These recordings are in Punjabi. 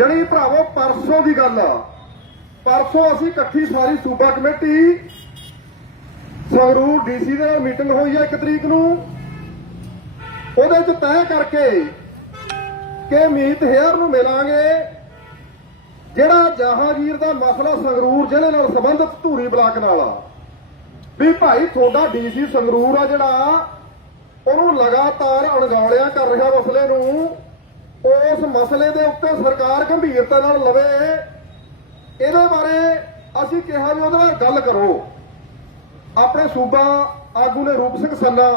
ਜਣੀ ਭਰਾਵੋ, ਪਰਸੋਂ ਦੀ ਗੱਲ ਆ। ਪਰਸੋਂ ਅਸੀਂ ਇਕੱਠੀ ਸਾਰੀ ਸੂਬਾ ਕਮੇਟੀ, ਸੰਗਰੂਰ ਡੀਸੀ ਦੇ ਨਾਲ ਮੀਟਿੰਗ ਹੋਈ ਆ 1 ਤਰੀਕ ਨੂੰ। ਉਹਦੇ ਚ ਤੈਅ ਕਰਕੇ ਕਿ ਮੀਤ ਹੇਅਰ ਨੂੰ ਮਿਲਾਂਗੇ, ਜਿਹੜਾ ਜਹਾਂਗੀਰ ਦਾ ਮਸਲਾ ਸੰਗਰੂਰ ਜ਼ਿਲ੍ਹੇ ਨਾਲ ਸੰਬੰਧਿਤ ਧੂਰੀ ਬਲਾਕ ਨਾਲ ਆ। ਵੀ ਭਾਈ ਤੁਹਾਡਾ ਡੀਸੀ ਸੰਗਰੂਰ ਆ ਜਿਹੜਾ, ਉਹਨੂੰ ਲਗਾਤਾਰ ਅਣਗੌਲਿਆ ਕਰ ਰਿਹਾ ਮਸਲੇ ਨੂੰ। ਉਸ ਮਸਲੇ ਦੇ ਉੱਤੇ ਸਰਕਾਰ ਗੰਭੀਰਤਾ ਨਾਲ ਲਵੇ। ਇਹਦੇ ਬਾਰੇ ਅਸੀਂ ਕਿਹਾ ਵੀ ਉਹਦੇ ਨਾਲ ਗੱਲ ਕਰੋ। ਆਪਣੇ ਸੂਬਾ ਆਗੂ ਨੇ ਰੂਪ ਸਿੰਘ ਸੰਨਾ,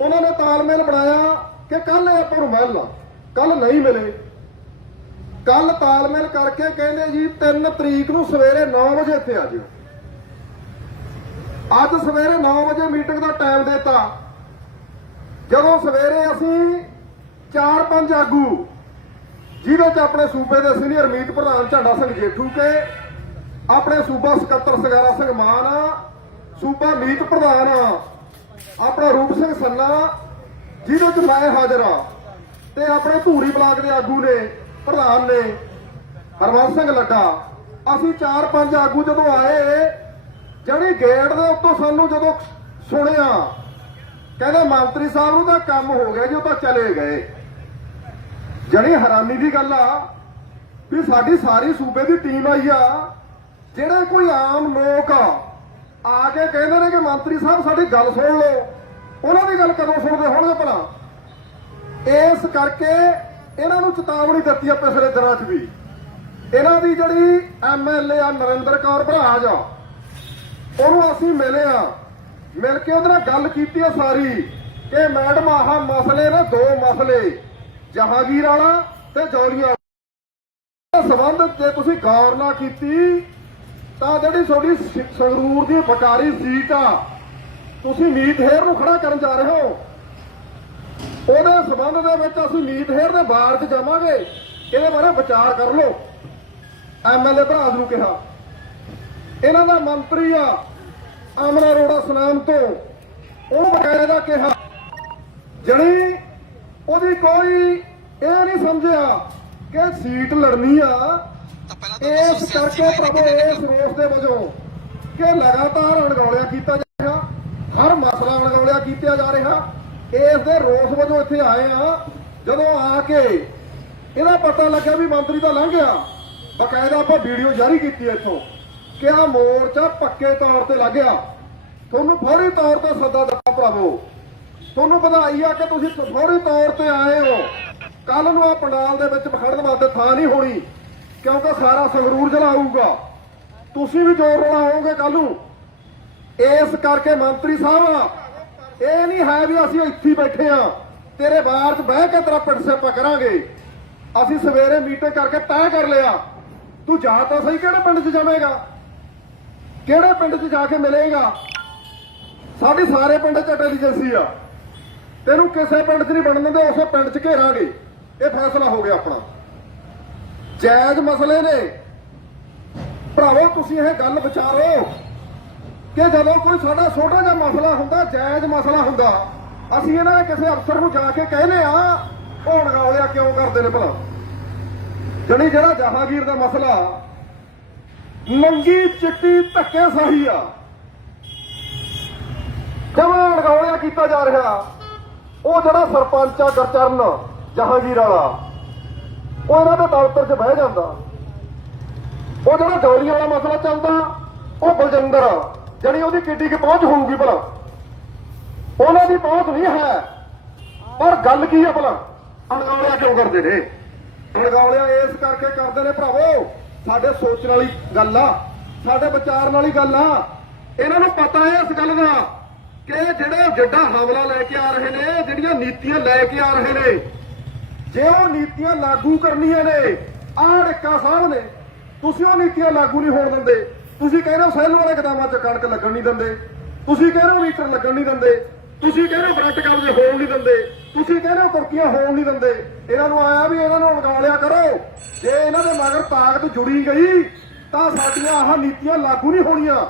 ਉਹਨਾਂ ਨੇ ਤਾਲਮੇਲ ਬਣਾਇਆ ਕਿ ਕੱਲ ਆਪਾਂ ਨੂੰ ਮਿਲ ਲਾ ਕੱਲ ਨਹੀਂ ਮਿਲੇ। ਕੱਲ ਤਾਲਮੇਲ ਕਰਕੇ ਕਹਿੰਦੇ ਜੀ 3 ਤਰੀਕ ਨੂੰ ਸਵੇਰੇ 9 ਵਜੇ ਇੱਥੇ ਆ ਜਿਓ। ਅੱਜ ਸਵੇਰੇ 9 ਵਜੇ ਮੀਟਿੰਗ ਦਾ ਟਾਈਮ ਦਿੱਤਾ। ਜਦੋਂ ਸਵੇਰੇ ਅਸੀਂ 4-5 ਆਗੂ ਜਿਹਦੇ ਚ ਆਪਣੇ ਸੂਬੇ ਦੇ ਸੀਨੀਅਰ ਮੀਤ ਪ੍ਰਧਾਨ ਝੰਡਾ ਸਿੰਘ ਜੇਠੂ ਕੇ, ਆਪਣੇ ਸੂਬਾ ਸਕੱਤਰ ਸਗਾਰਾ ਸਿੰਘ ਮਾਨ, ਸੂਬਾ ਮੀਤ ਪ੍ਰਧਾਨ, ਆਪਣਾ ਰੂਪ ਸਿੰਘ ਸੰਨਾ, ਜਿਹਦੇ ਚ ਮੈਂ ਹਾਜ਼ਰ ਆ ਤੇ ਆਪਣੇ ਧੂਰੀ ਬਲਾਕ ਦੇ ਆਗੂ ਨੇ, ਪ੍ਰਧਾਨ ਨੇ, ਹਰਵੰਸ ਸਿੰਘ ਲੱਡਾ। ਅਸੀਂ 4-5 ਆਗੂ ਜਦੋਂ ਆਏ ਜਿਹੜੀ ਗੇਟ ਦੇ ਉੱਤੋਂ ਸਾਨੂੰ ਜਦੋਂ ਸੁਣਿਆ, ਕਹਿੰਦੇ ਮੰਤਰੀ ਸਾਹਿਬ ਨੂੰ ਤਾਂ ਕੰਮ ਹੋ ਗਿਆ ਜੀ, ਉਹ ਤਾਂ ਚਲੇ ਗਏ। ਜਣੀ ਹੈਰਾਨੀ ਦੀ ਗੱਲ ਆ ਵੀ ਸਾਡੀ ਸਾਰੀ ਸੂਬੇ ਦੀ ਟੀਮ ਆਈ ਆ, ਜਿਹੜੇ ਕੋਈ ਆਮ ਲੋਕ ਆ ਕੇ ਕਹਿੰਦੇ ਨੇ ਕਿ ਮੰਤਰੀ ਸਾਹਿਬ ਸਾਡੀ ਗੱਲ ਸੁਣ ਲਓ। ਉਹਨਾਂ ਦੀ ਗੱਲ ਕਦੋਂ ਸੁਣਦੇ ਹੋਣਗੇ ਭਲਾ? ਇਸ ਕਰਕੇ ਇਹਨਾਂ ਨੂੰ ਚੇਤਾਵਨੀ ਦਿੱਤੀ ਆ ਪਿਛਲੇ ਦਿਨਾਂ 'ਚ ਵੀ। ਇਹਨਾਂ ਦੀ ਜਿਹੜੀ ਐਮਐਲਏ ਆ ਨਰਿੰਦਰ ਕੌਰ ਭਰਾਜ ਆ, ਉਹਨੂੰ ਅਸੀਂ ਮਿਲੇ ਆ। ਮਿਲ ਕੇ ਉਹਦੇ ਨਾਲ ਗੱਲ ਕੀਤੀ ਆ ਸਾਰੀ ਕਿ ਮੈਡਮ, ਆਹ ਮਸਲੇ ਨੇ, ਦੋ ਮਸਲੇ। ਜਹਾਂਗੀਰ ਵਾਲਾ ਤੇ ਜੌਲੀਆਂ ਸਬੰਧ ਜੇ ਤੁਸੀਂ ਗੌਰ ਨਾ ਕੀਤੀ, ਤਾਂ ਜਿਹੜੀ ਤੁਹਾਡੀ ਸੰਗਰੂਰ ਦੀ ਬਕਾਰੀ ਸੀਟ ਆ, ਤੁਸੀਂ ਮੀਤ ਹੇਰ ਨੂੰ ਖੜਾ ਕਰਨ ਜਾ ਰਹੇ ਹੋ। ਉਹਦੇ ਸਬੰਧ ਦੇ ਵਿੱਚ ਅਸੀਂ ਮੀਤ ਹੇਰ ਦੇ ਬਾਰ 'ਚ ਜਾਵਾਂਗੇ। ਇਹਦੇ ਬਾਰੇ ਵਿਚਾਰ ਕਰ ਲਓ। ਐਮਐਲਏ ਭਰਾਜ ਨੂੰ ਕਿਹਾ। ਇਹਨਾਂ ਦਾ ਮੰਤਰੀ ਆ ਆਮਨਾ ਰੋੜਾ ਸੁਨਾਮ ਤੋਂ। ਉਹਨੂੰ ਬਕਾਇਦਾ ਕਿਹਾ। ਜਣੀ ਉਹਦੀ ਕੋਈ ਇਹ ਨਹੀਂ ਸਮਝਿਆ ਕਿ ਸੀਟ ਲੜਨੀ ਆ। ਇਸ ਕਰਕੇ ਪ੍ਰਭੂ ਇਸ ਰੋਸ ਦੇ ਵਜੋਂ ਕਿ ਲਗਾਤਾਰ ਅਣਗੌਲਿਆ ਕੀਤਾ ਜਾ ਰਿਹਾ ਹਰ ਮਸਲਾ ਅਣਗੌਲਿਆ ਕੀਤਾ ਜਾ ਰਿਹਾ। ਇਸ ਦੇ ਰੋਸ ਵਜੋਂ ਇੱਥੇ ਆਏ ਆ ਜਦੋਂ ਆ ਕੇ ਇਹਦਾ ਪਤਾ ਲੱਗਿਆ ਵੀ ਮੰਤਰੀ ਤਾਂ ਲੰਘ ਗਿਆ। ਬਕਾਇਦਾ ਆਪਾਂ ਵੀਡੀਓ ਜਾਰੀ ਕੀਤੀ ਇੱਥੋਂ ਕਿ ਆ ਮੋਰਚਾ ਪੱਕੇ ਤੌਰ ਤੇ ਲੱਗ ਗਿਆ। ਤੁਹਾਨੂੰ ਫੌਰੀ ਤੌਰ ਤੇ ਸੱਦਾ ਦਿੱਤਾ ਭਰਾਵੋ ਤੁਹਾਨੂੰ ਵਧਾਈ ਆ ਕਿ ਤੁਸੀਂ ਫੌਰੀ ਤੌਰ ਤੇ ਆਏ ਹੋ। ਕੱਲ ਨੂੰ ਆ ਪੰਡਾਲ ਦੇ ਵਿੱਚ ਖੜਨ ਵਾਸਤੇ ਥਾਂ ਨਹੀਂ ਹੋਣੀ, ਕਿਉਂਕਿ ਸਾਰਾ ਸੰਗਰੂਰ ਜ਼ਿਲ੍ਹਾ ਤੁਸੀਂ ਵੀ ਜ਼ੋਰ ਲਾਓਗੇ ਕੱਲ ਨੂੰ। ਇਸ ਕਰਕੇ ਮੰਤਰੀ ਸਾਹਿਬ, ਇਹ ਨਹੀਂ ਹੈ ਵੀ ਅਸੀਂ ਇੱਥੇ ਬੈਠੇ ਆ ਤੇਰੇ ਬਾਹਰ 'ਚ ਬਹਿ ਕੇ ਤੇਰਾ ਪਿੰਡ ਕਰਾਂਗੇ। ਅਸੀਂ ਸਵੇਰੇ ਮੀਟਿੰਗ ਕਰਕੇ ਤੈਅ ਕਰ ਲਿਆ। ਤੂੰ ਜਾ ਤਾਂ ਸਹੀ ਕਿਹੜੇ ਪਿੰਡ 'ਚ ਜਾਵੇਂਗਾ? ਕਿਹੜੇ ਪਿੰਡ 'ਚ ਜਾ ਕੇ ਮਿਲੇਗਾ? ਸਾਡੀ ਸਾਰੇ ਪਿੰਡ 'ਚ ਇੰਟੈਲੀਜੈਂਸੀ ਆ। ਤੈਨੂੰ ਕਿਸੇ ਪਿੰਡ 'ਚ ਨਹੀਂ ਬਣਨ ਦਿੰਦੇ, ਉਸੇ ਪਿੰਡ 'ਚ ਘੇਰਾਂਗੇ ਇਹ ਫੈਸਲਾ ਹੋ ਗਿਆ ਆਪਣਾ। ਜਾਇਜ਼ ਮਸਲੇ ਨੇ। ਭਰਾਵੋ, ਤੁਸੀਂ ਇਹ ਗੱਲ ਵਿਚਾਰੋ ਕਿ ਜਦੋਂ ਕੋਈ ਸਾਡਾ ਛੋਟਾ ਜਿਹਾ ਮਸਲਾ ਹੁੰਦਾ, ਜਾਇਜ਼ ਮਸਲਾ ਹੁੰਦਾ, ਅਸੀਂ ਇਹਨਾਂ ਦੇ ਕਿਸੇ ਅਫਸਰ ਨੂੰ ਜਾ ਕੇ ਕਹਿੰਦੇ ਆ ਹੋਣ ਗਾਉਲਿਆ ਕਿਉਂ ਕਰਦੇ ਨੇ ਭਲਾ? ਜਣੀ ਜਿਹੜਾ ਜਹਾਂਗੀਰ ਦਾ ਮਸਲਾ ਨੰਗੀ ਚਿੱਟੀ ਧੱਕੇ ਸਹੀ ਆ। ਜਮਾਂ ਅਣਗੌਲਿਆ ਕੀਤਾ ਜਾ ਰਿਹਾ। ਉਹ ਜਿਹੜਾ ਸਰਪੰਚ ਆ ਗਰਚਰਨ, ਜਹਾਂਗੀਰ ਵਾਲਾ, ਉਹ ਇਹਨਾਂ ਦੇ ਦਫ਼ਤਰ 'ਚ ਬਹਿ ਜਾਂਦਾ। ਉਹ ਜਿਹੜਾ ਗੌਰੀ ਵਾਲਾ ਮਸਲਾ ਚੱਲਦਾ, ਉਹ ਬਲਜਿੰਦਰ, ਜਿਹੜੀ ਉਹਦੀ ਕਿੱਡੀ ਕੀ ਪਹੁੰਚ ਹੋਊਗੀ ਭਲਾ। ਉਹਨਾਂ ਦੀ ਪਹੁੰਚ ਨਹੀਂ ਹੈ। ਪਰ ਗੱਲ ਕੀ ਹੈ ਭਲਾ? ਅਣਗੌਲਿਆ ਕਿਉਂ ਕਰਦੇ ਨੇ? ਅਣਗੌਲਿਆ ਇਸ ਕਰਕੇ ਕਰਦੇ ਨੇ ਭਰਾਵੋ, ਸਾਡੇ ਸੋਚਣ ਵਾਲੀ ਗੱਲ ਆ, ਸਾਡੇ ਵਿਚਾਰਨ ਵਾਲੀ ਗੱਲ ਆ। ਇਹਨਾਂ ਨੂੰ ਪਤਾ ਹੈ ਇਸ ਗੱਲ ਦਾ। ਕਿ ਜਿਹੜੇ ਜੱਡਾ ਹਮਲਾ ਲੈ ਕੇ ਆ ਰਹੇ ਨੇ, ਜਿਹੜੀਆਂ ਨੀਤੀਆਂ ਲੈ ਕੇ ਆ ਰਹੇ ਨੇ, ਜੇ ਉਹ ਨੀਤੀਆਂ ਲਾਗੂ ਕਰਨੀਆਂ ਨੇ, ਆਹ ਡਿੱਕਾ ਸਾਹਿਬ ਤੁਸੀਂ ਉਹ ਨੀਤੀਆਂ ਲਾਗੂ ਨਹੀਂ ਹੋਣ ਦਿੰਦੇ। ਤੁਸੀਂ ਕਹਿ ਰਹੇ ਹੋ ਸੈੱਲ ਵਾਲੇ ਕਦਮਾਂ 'ਚ ਕਣਕ ਲੱਗਣ ਨਹੀਂ ਦਿੰਦੇ। ਤੁਸੀਂ ਕਹਿ ਰਹੇ ਹੋ ਮੀਟਰ ਲੱਗਣ ਨਹੀਂ ਦਿੰਦੇ। ਤੁਸੀਂ ਕਹਿ ਰਹੇ ਹੋ ਬਰੱਟ ਕਬਜ਼ੇ ਹੋਣ ਨਹੀਂ ਦਿੰਦੇ। ਤੁਸੀਂ ਕਹਿ ਰਹੇ ਹੋ ਕੁਰਕੀਆਂ ਹੋਣ ਨਹੀਂ ਦਿੰਦੇ। ਇਹਨਾਂ ਨੂੰ ਆਇਆ ਵੀ ਇਹਨਾਂ ਨੂੰ ਅਣਗਾਲਿਆ ਕਰੋ। ਜੇ ਇਹਨਾਂ ਦੇ ਮਗਰ ਤਾਕਤ ਜੁੜੀ ਗਈ, ਤਾਂ ਸਾਡੀਆਂ ਆਹ ਨੀਤੀਆਂ ਲਾਗੂ ਨਹੀਂ ਹੋਣੀਆਂ।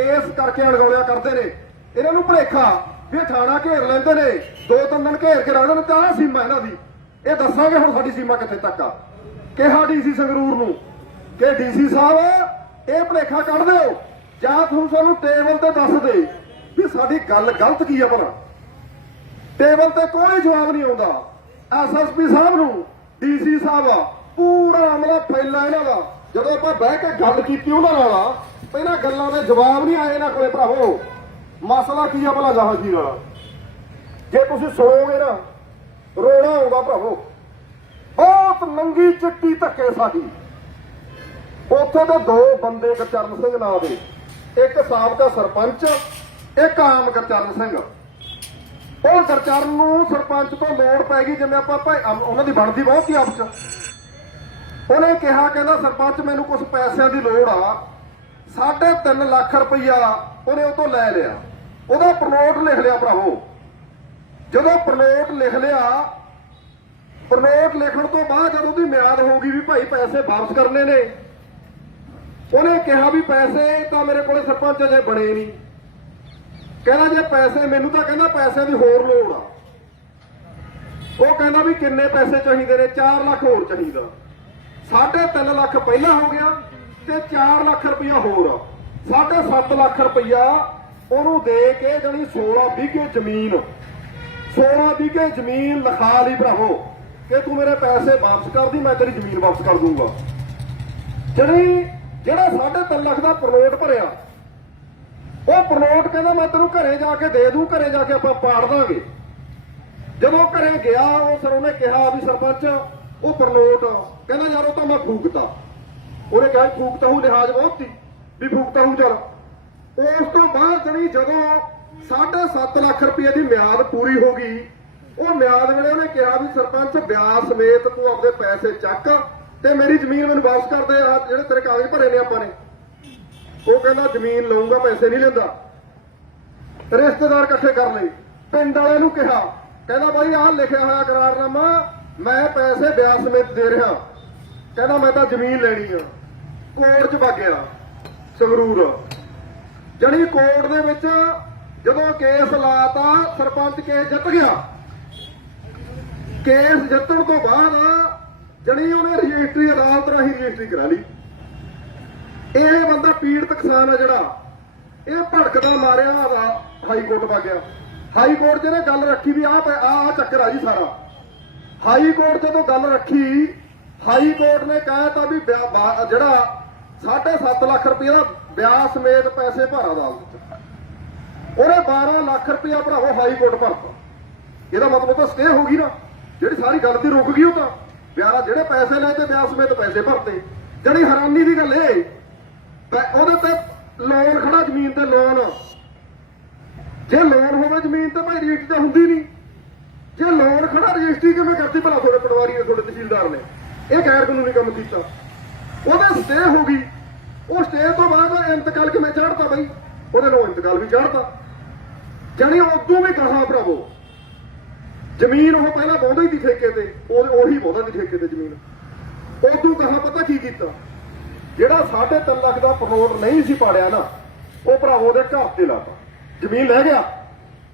ਇਸ ਕਰਕੇ ਅਣਗੌਲਿਆ ਕਰਦੇ ਨੇ। ਇਹਨਾਂ ਨੂੰ ਭਲੇਖਾ ਵੀ ਇਹ ਥਾਣਾ ਘੇਰ ਲੈਂਦੇ ਨੇ। ਦੋ ਤਿੰਨ ਦਿਨ ਘੇਰ ਕੇ ਰਹਿਣਾ ਤਾਂ ਆਹ ਸੀਮਾ ਇਹਨਾਂ ਦੀ। ਇਹ ਦੱਸਾਂਗੇ ਹੁਣ ਸਾਡੀ ਸੀਮਾ ਕਿੱਥੇ ਤੱਕ ਆ। ਕਿਹਾ ਡੀਸੀ ਸੰਗਰੂਰ ਨੂੰ ਕਿ ਡੀਸੀ ਸਾਹਿਬ, ਇਹ ਭਲੇਖਾ ਕੱਢ ਦਿਓ। ਜਾਂ ਤੁਹਾਨੂੰ ਸਾਨੂੰ ਟੇਬਲ ਤੇ ਦੱਸ ਦੇ ਵੀ ਸਾਡੀ ਗੱਲ ਗਲਤ ਕੀ ਆ ਭਲਾ ਟੇਬਲ ਤੇ ਕੋਈ ਜਵਾਬ ਨਹੀਂ ਆਉਂਦਾ। ਐਸਐਸਪੀ ਸਾਹਿਬ ਨੂੰ ਡੀਸੀ ਸਾਹਿਬ ਪੂਰਾ ਅਮਲਾ ਫੈਲਾ ਇਹਨਾਂ ਦਾ। ਜਦੋਂ ਆਪਾਂ ਬਹਿ ਕੇ ਗੱਲ ਕੀਤੀ ਉਹਨਾਂ ਨਾਲ ਪਹਿਲਾਂ ਗੱਲਾਂ ਦੇ ਜਵਾਬ ਨਹੀਂ ਆਏ ਇਹਨਾਂ ਕੋਲੇ ਭਰਾਵੋ। ਮਸਲਾ ਕੀ ਆ ਭਲਾ ਜਹਾਂਗੀਰ ਵਾਲਾ ਜੇ ਤੁਸੀਂ ਸੁਣੋਗੇ ਨਾ, ਰੋਣਾ ਆਊਗਾ ਭਰਾਵੋ। ਬਹੁਤ ਨੰਗੀ ਚਿੱਟੀ ਧੱਕੇ ਸਾਡੀ। ਉੱਥੇ ਦੇ ਦੋ ਬੰਦੇ ਗੁਰਚਰਨ ਸਿੰਘ ਨਾਂ ਦੇ। ਇੱਕ ਸਾਬਕਾ ਸਰਪੰਚ, ਇੱਕ ਆਮ ਗੁਰਚਰਨ ਸਿੰਘ। ਉਹ ਗੁਰਚਰਨ ਨੂੰ ਸਰਪੰਚ ਤੋਂ ਲੋੜ ਪੈ ਗਈ ਜਿਵੇਂ ਆਪਾਂ ਭਾਈ ਉਹਨਾਂ ਦੀ ਬਣਦੀ ਬਹੁਤ ਸੀ ਆਪ ਚ। ਉਹਨੇ ਕਿਹਾ, ਕਹਿੰਦਾ, ਸਰਪੰਚ, ਮੈਨੂੰ ਕੁਝ ਪੈਸਿਆਂ ਦੀ ਲੋੜ ਆ। 3.5 ਲੱਖ ਰੁਪਈਆ ਉਹਨੇ ਉਹ ਤੋਂ ਲੈ ਲਿਆ। ਉਹਦਾ ਪ੍ਰਨੋਟ ਲਿਖ ਲਿਆ ਭਰਾਵੋ। ਜਦੋਂ ਪ੍ਰਨੋਟ ਲਿਖ ਲਿਆ, ਪ੍ਰਨੋਟ ਲਿਖਣ ਤੋਂ ਬਾਅਦ ਜਦੋਂ ਉਹਦੀ ਮਿਆਦ ਹੋ ਗਈ ਵੀ ਭਾਈ ਪੈਸੇ ਵਾਪਸ ਕਰਨੇ ਨੇ, ਉਹਨੇ ਕਿਹਾ ਵੀ ਪੈਸੇ ਤਾਂ ਮੇਰੇ ਕੋਲੇ ਸਰਪੰਚ ਅਜੇ ਬਣੇ ਨਹੀਂ। ਕਹਿੰਦਾ ਜੇ ਪੈਸੇ, ਮੈਨੂੰ ਤਾਂ ਕਹਿੰਦਾ ਪੈਸੇ ਦੀ ਹੋਰ ਲੋੜ ਆ। ਉਹ ਕਹਿੰਦਾ ਵੀ ਕਿੰਨੇ ਪੈਸੇ ਚਾਹੀਦੇ ਨੇ? 4 ਲੱਖ ਹੋਰ ਚਾਹੀਦਾ। 3.5 ਲੱਖ ਪਹਿਲਾਂ ਹੋ ਗਿਆ ਤੇ 4 ਲੱਖ ਰੁਪਇਆ ਹੋਰ 7.5 ਲੱਖ ਰੁਪਇਆ ਉਹਨੂੰ ਦੇ ਕੇ ਜਣੀ 16 ਵਿਗੇ ਜ਼ਮੀਨ। 16 ਵਿਗੇ ਜ਼ਮੀਨ ਲਿਖਾ ਲਈ ਭਰਾਵੋ ਕਿ ਤੂੰ ਮੇਰੇ ਪੈਸੇ ਵਾਪਸ ਕਰ ਦੀ, ਮੈਂ ਤੇਰੀ ਜ਼ਮੀਨ ਵਾਪਸ ਕਰ ਦੂੰਗਾ। ਜਣੀ ਜਿਹੜਾ 3.5 ਲੱਖ ਦਾ ਪ੍ਰਨੋਟ ਭਰਿਆ, ਉਹ ਪ੍ਰਨੋਟ ਕਹਿੰਦਾ ਮੈਂ ਤੈਨੂੰ ਘਰੇ ਜਾ ਕੇ ਦੇ ਦੂੰ, ਘਰੇ ਜਾ ਕੇ ਆਪਾਂ ਪਾੜ ਦਾਂਗੇ। ਜਦੋਂ ਘਰੇ ਗਿਆ, ਉਹ ਸਰ ਉਹਨੇ ਕਿਹਾ ਵੀ ਸਰਪੰਚ, ਉਹ ਪ੍ਰਨੋਟ ਕਹਿੰਦਾ ਯਾਰ ਉਹ ਤਾਂ ਮੈਂ ਫੂਕਤਾ। ਉਹਨੇ ਕਿਹਾ ਫੂਕਤਾ ਹੂੰ, ਲਿਹਾਜ਼ ਬਹੁਤ ਸੀ, ਵੀ ਫੂਕਤਾ ਹੂੰ ਚਲ। ਉਸ ਤੋਂ ਬਾਅਦ ਜਣੀ ਜਦੋਂ 7.5 ਲੱਖ ਰੁਪਏ ਦੀ ਮਿਆਦ ਪੂਰੀ ਹੋ ਗਈ, ਉਹ ਮਿਆਦ ਵੇਲੇ ਉਹਨੇ ਕਿਹਾ ਵੀ ਸਰਪੰਚ ਵਿਆਹ ਸਮੇਤ ਤੂੰ ਆਪਦੇ ਪੈਸੇ ਚੱਕ ਤੇ ਮੇਰੀ ਜ਼ਮੀਨ ਮੈਨੂੰ ਵਾਪਸ ਕਰ ਦੇ, ਆਹ ਜਿਹੜੇ ਤੇਰੇ ਕਾਗਜ਼ ਭਰੇ ਨੇ ਆਪਾਂ ਨੇ। ਉਹ ਕਹਿੰਦਾ ਜ਼ਮੀਨ ਲਊਂਗਾ, ਪੈਸੇ ਨਹੀਂ ਲੈਂਦਾ। ਰਿਸ਼ਤੇਦਾਰ ਇਕੱਠੇ ਕਰ ਲਈ ਪਿੰਡ ਵਾਲੇ ਨੂੰ ਕਿਹਾ, ਕਹਿੰਦਾ ਬਾਈ ਆਹ ਲਿਖਿਆ ਹੋਇਆ ਕਰਾਰਨਾਮਾ, ਮੈਂ ਪੈਸੇ ਵਿਆਜ ਸਮੇਤ ਦੇ ਰਿਹਾ। ਕਹਿੰਦਾ ਮੈਂ ਤਾਂ ਜ਼ਮੀਨ ਲੈਣੀ ਆ। ਕੋਰਟ 'ਚ ਵਗ ਗਿਆ। ਸੰਗਰੂਰ। ਜਣੀ ਕੋਰਟ ਦੇ ਵਿੱਚ ਜਦੋਂ ਕੇਸ ਲਾਤਾ, ਸਰਪੰਚ ਕੇਸ ਜਿੱਤ ਗਿਆ। ਕੇਸ ਜਿੱਤਣ ਤੋਂ ਬਾਅਦ ਜਣੀ ਉਹਨੇ ਰਜਿਸਟਰੀ ਅਦਾਲਤ ਰਾਹੀਂ ਰਜਿਸਟਰੀ ਕਰਾ ਲਈ। ਇਹ ਬੰਦਾ ਪੀੜਤ ਕਿਸਾਨ ਆ ਜਿਹੜਾ। ਇਹ ਭੜਕਦਾ ਮਾਰਿਆ ਦਾ ਹਾਈ ਕੋਰਟ ਵਾ ਗਿਆ ਹਾਈ ਕੋਰਟ ਜਿਹਨੇ ਗੱਲ ਰੱਖੀ ਵੀ ਆਹ ਆ ਆ ਚੱਕਰ ਆ ਜੀ ਸਾਰਾ। ਹਾਈ ਕੋਰਟ ਜਦੋਂ ਗੱਲ ਰੱਖੀ, ਹਾਈ ਕੋਰਟ ਨੇ ਕਹਿਤਾ ਵੀ ਵਿਆਹ- ਬਾ- ਜਿਹੜਾ 7.5 ਲੱਖ ਰੁਪਏ ਦਾ ਵਿਆਹ ਸਮੇਤ ਪੈਸੇ ਭਰਾ ਦਾ ਉਹਨੇ 12 ਲੱਖ ਰੁਪਇਆ ਭਰਾਵੋ ਹਾਈ ਕੋਰਟ ਭਰਤਾ। ਇਹਦਾ ਮਤਲਬ ਤਾਂ ਸਟੇ ਹੋ ਗਈ ਨਾ। ਜਿਹੜੀ ਸਾਰੀ ਗੱਲ ਦੀ ਰੁਕ ਗਈ ਉਹ ਤਾਂ ਵਿਆਹ ਜਿਹੜੇ ਪੈਸੇ ਲਏ ਤੇ ਵਿਆਹ ਸਮੇਤ ਪੈਸੇ ਭਰਤੇ। ਜਿਹੜੀ ਹੈਰਾਨੀ ਦੀ ਗੱਲ ਇਹ ਉਹਦੇ ਤੇ ਲੋਨ ਖੜਾ ਜ਼ਮੀਨ ਤੇ ਲੋਨ ਜੇ ਲੋਨ ਹੋਵੇ ਜ਼ਮੀਨ ਤੇ ਭਾਈ ਰਜਿਸਟਰੀ ਤਾਂ ਹੁੰਦੀ ਨਹੀਂ। ਜੇ ਲੋਨ ਖੜਾ, ਰਜਿਸਟਰੀ ਕਿਵੇਂ ਕਰਦੀ ਭਲਾ ਤੁਹਾਡੇ ਪਟਵਾਰੀ ਨੇ, ਤੁਹਾਡੇ ਤਹਿਸੀਲਦਾਰ ਨੇ? ਇਹ ਗੈਰ ਕਾਨੂੰਨੀ ਕੰਮ ਕੀਤਾ। ਉਹਦੇ ਸਟੇ ਹੋ ਗਈ। ਉਹ ਸਟੇਜ ਤੋਂ ਬਾਅਦ ਇੰਤਕਾਲ ਕਿਵੇਂ ਚੜ੍ਹਤਾ ਬਈ? ਉਹਦੇ ਨੂੰ ਇੰਤਕਾਲ ਵੀ ਚੜ੍ਹਤਾ। ਜਾਨੀ ਉਦੋਂ ਵੀ ਕਹਾ ਭਰਾਵੋ, ਜ਼ਮੀਨ ਉਹ ਪਹਿਲਾਂ ਬੋਂਦਾ ਹੀ ਦੀ ਠੇਕੇ ਤੇ, ਉਹ ਉਹੀ ਬੋਂਦਾ ਦੀ ਠੇਕੇ ਤੇ ਜ਼ਮੀਨ। ਉਦੋਂ ਕਹਾ ਪਤਾ ਕੀ ਕੀਤਾ? ਜਿਹੜਾ 3.5 ਲੱਖ ਦਾ ਪ੍ਰਨੋਟ ਨਹੀਂ ਸੀ ਪਾੜਿਆ ਨਾ, ਉਹ ਭਰਾਵੋ ਦੇ ਘਰ ਤੇ ਲਾਤਾ। ਜ਼ਮੀਨ ਲੈ ਗਿਆ,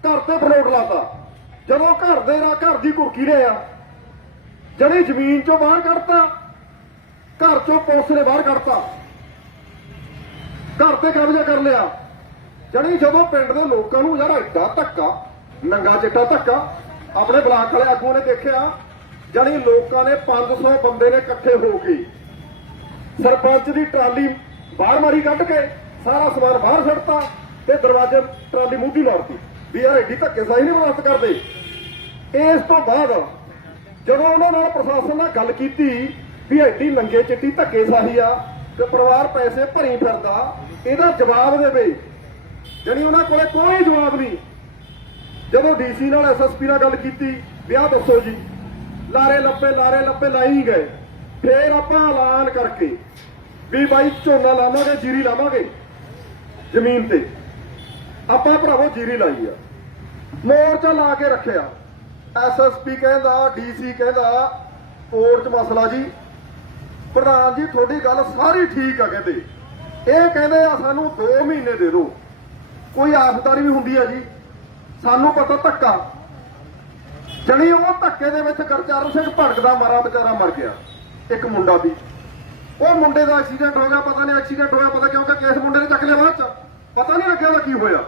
ਘਰ ਤੇ ਪ੍ਰਨੋਟ ਲਾਤਾ। ਜਦੋਂ ਘਰ ਦੇ ਰਾ ਘਰ ਦੀ ਕੁਰਕੀ ਨੇ ਆ ਜਿਹੜੀ ਜ਼ਮੀਨ ਚੋਂ ਬਾਹਰ ਕੱਢਤਾ, ਘਰ ਚੋਂ ਪੁਲਿਸ ਨੇ ਬਾਹਰ ਕੱਢਤਾ। ਘਰ ਤੇ ਕਬਜ਼ਾ ਕਰ ਲਿਆ? ਜਣੀ ਜਦੋਂ ਪਿੰਡ ਦੇ ਲੋਕਾਂ ਨੂੰ ਯਾਰ ਐਡਾ ਧੱਕਾ, ਨੰਗਾ ਚਿੱਟਾ ਧੱਕਾ, ਆਪਣੇ ਬਲਾਕ ਵਾਲੇ ਆਗੂ ਨੇ ਦੇਖਿਆ, ਜਣੀ ਲੋਕਾਂ ਨੇ 500 ਬੰਦੇ ਨੇ ਇਕੱਠੇ ਹੋ ਕੇ ਸਰਪੰਚ ਦੀ ਟਰਾਲੀ ਬਾਹਰ ਮਾਰੀ ਕੱਢ ਕੇ, ਸਾਰਾ ਸਮਾਨ ਬਾਹਰ ਛੱਡਤਾ ਤੇ ਦਰਵਾਜ਼ੇ ਟਰਾਲੀ ਮੂਧੀ ਲਾੜਤੀ ਵੀ ਯਾਰ ਐਡੀ ਧੱਕੇ ਸਾਈ ਨਹੀਂ ਬਰਦਾਸ਼ਤ ਕਰਦੇ। ਇਸ ਤੋਂ ਬਾਅਦ ਜਦੋਂ ਉਹਨਾਂ ਨਾਲ ਪ੍ਰਸ਼ਾਸਨ ਨਾਲ ਗੱਲ ਕੀਤੀ ਵੀ ਐਡੀ ਨੰਗੇ ਚਿੱਟੀ ਧੱਕੇ ਸਾਹੀ ਆ ਤੇ ਪਰਿਵਾਰ ਪੈਸੇ ਭਰੀ ਫਿਰਦਾ ਇਹਦਾ ਜਵਾਬ ਦੇਵੇ। ਜਾਣੀ ਉਹਨਾਂ ਕੋਲੇ ਕੋਈ ਜਵਾਬ ਨਹੀਂ। ਜਦੋਂ ਡੀਸੀ ਨਾਲ ਐਸਐਸਪੀ ਨਾਲ ਗੱਲ ਕੀਤੀ, ਵਿਆਹ ਦੱਸੋ ਜੀ। ਲਾਰੇ ਲੱਪੇ ਲਾਰੇ ਲੱਪੇ ਲਾਈ ਗਏ। ਫੇਰ ਆਪਾਂ ਐਲਾਨ ਕਰਕੇ ਵੀ ਬਾਈ ਝੋਨਾ ਲਾਵਾਂਗੇ, ਜੀਰੀ ਲਾਵਾਂਗੇ ਜ਼ਮੀਨ ਤੇ। ਆਪਾਂ ਭਰਾਵੋ ਜੀਰੀ ਲਾਈ ਆ। ਮੋਰਚਾ ਲਾ ਕੇ ਰੱਖਿਆ। ਐਸਐਸਪੀ ਕਹਿੰਦਾ ਡੀਸੀ ਕਹਿੰਦਾ, ਕੋਰਟ 'ਚ ਮਸਲਾ ਜੀ। ਪ੍ਰਧਾਨ ਜੀ, ਤੁਹਾਡੀ ਗੱਲ ਸਾਰੀ ਠੀਕ ਆ ਕਹਿੰਦੇ। ਇਹ ਕਹਿੰਦੇ ਆ ਸਾਨੂੰ 2 ਮਹੀਨੇ ਦੇ ਦਿਓ। ਕੋਈ ਆਫਤਾਰੀ ਵੀ ਹੁੰਦੀ ਆ ਜੀ। ਸਾਨੂੰ ਪਤਾ ਧੱਕਾ। ਜਣੀ ਉਹ ਧੱਕੇ ਦੇ ਵਿੱਚ ਗੁਰਚਰਨ ਸਿੰਘ ਭੜਕਦਾ ਮਾਰਾ ਵਿਚਾਰਾ ਮਰ ਗਿਆ। ਇੱਕ ਮੁੰਡਾ ਵੀ। ਉਹ ਮੁੰਡੇ ਦਾ ਐਕਸੀਡੈਂਟ ਹੋ ਗਿਆ ਪਤਾ ਨਹੀਂ ਐਕਸੀਡੈਂਟ ਹੋਇਆ, ਪਤਾ ਕਿਉਂਕਿ ਕਿਸ ਮੁੰਡੇ ਨੇ ਚੱਕ ਲਿਆ ਬਾਅਦ ਚ। ਪਤਾ ਨਹੀਂ ਲੱਗਿਆ ਉਹਦਾ ਕੀ ਹੋਇਆ।